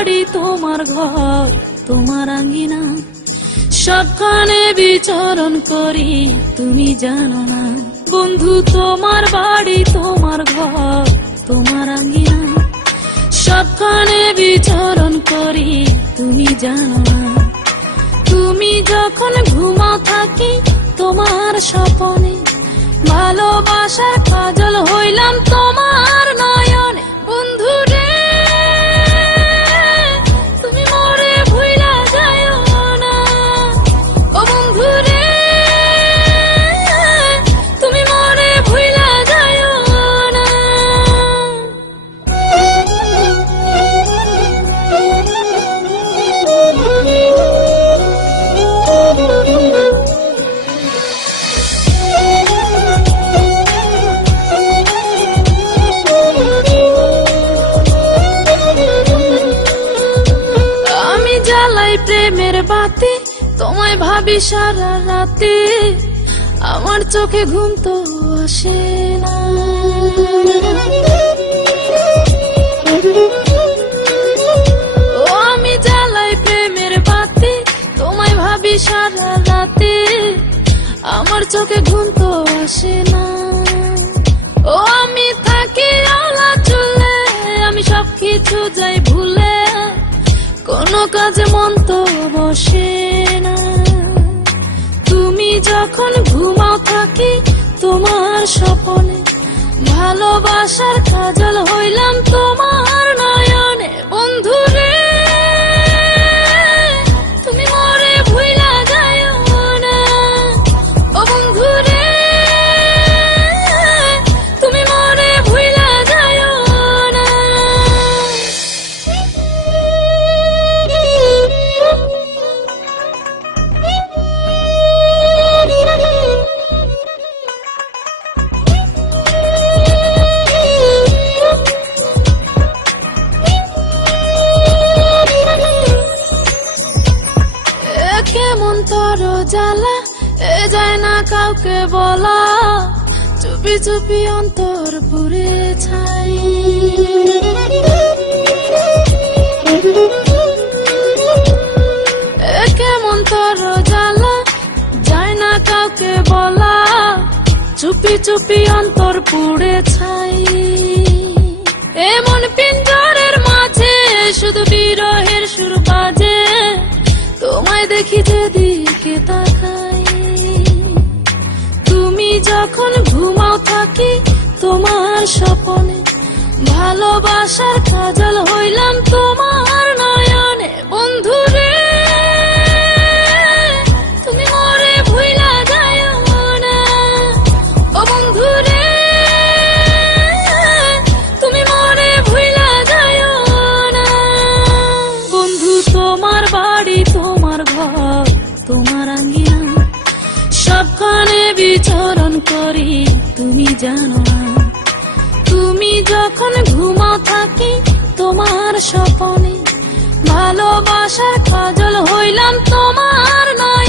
বাড়ি তোমার ঘর তোমার আঙ্গিনা, সবখানে বিচরণ করি তুমি জানো না। বন্ধু তোমার বাড়ি তোমার ঘর তোমার আঙ্গিনা, সবখানে বিচরণ করি তুমি জানো না। তুমি যখন ঘুমাও থাকি তোমার স্বপনে, ভালোবাসার কাজল হইলাম তোমার নয়নে। বন্ধু রে তুমি মরে ভুইলা যাইও না, ও বন্ধু রে তুমি মরে ভুইলা যাইও না। আমি জ্বালাই প্রেমের বাতি, তোমায় ভাবি সারা রাতে, আমার চোখে ঘুম তো আসে না। ও আমি জ্বালাই প্রেমের বাতি, তোমায় ভাবি সারা রাতে, আমার চোখে ঘুম তো আসে না। ও আমি থাকি আলা চুলে, আমি সবকিছু যাই ভুলে, কোনো কাজে মন তো বসে না। তুমি যখন ঘুমাও থাকি তোমার স্বপনে, ভালোবাসার কাজল হইলাম তোমার নয়নে। বন্ধু রে তুমি মরে ভুইলা যাইও না, ও বন্ধু রে তুমি মরে ভুইলা যাইও না। কেমন তর জ্বালা এ যায় না কাউকে বলা, চুপি চুপি অন্তর পুরে ছাই। কেমন তর জ্বালা যায় না কাউকে বলা, চুপি চুপি অন্তর পুড়ে ছাই। এমন পিঞ্জরের মাঝে শুধু বিরহের সুর বাজে, তোমায় দেখি যেদিকে তাকাই। তুমি যখন ঘুমাও থাকি তোমার স্বপনে, ভালোবাসার কাজল হইলাম তোমার নয়নে। বন্ধু রে তুমি মরে ভুইলা যাইও না, ও বন্ধু রে তুমি মরে ভুইলা যাইও না। বন্ধু তোমার বাড়ি তোমার ঘর তোমার আঙ্গিনা, সবখানে বিচরণ করি তুমি জানো না। তুমি যখন ঘুমাও থাকি তোমার স্বপনে, ভালোবাসার কাজল হইলাম তোমার নয়।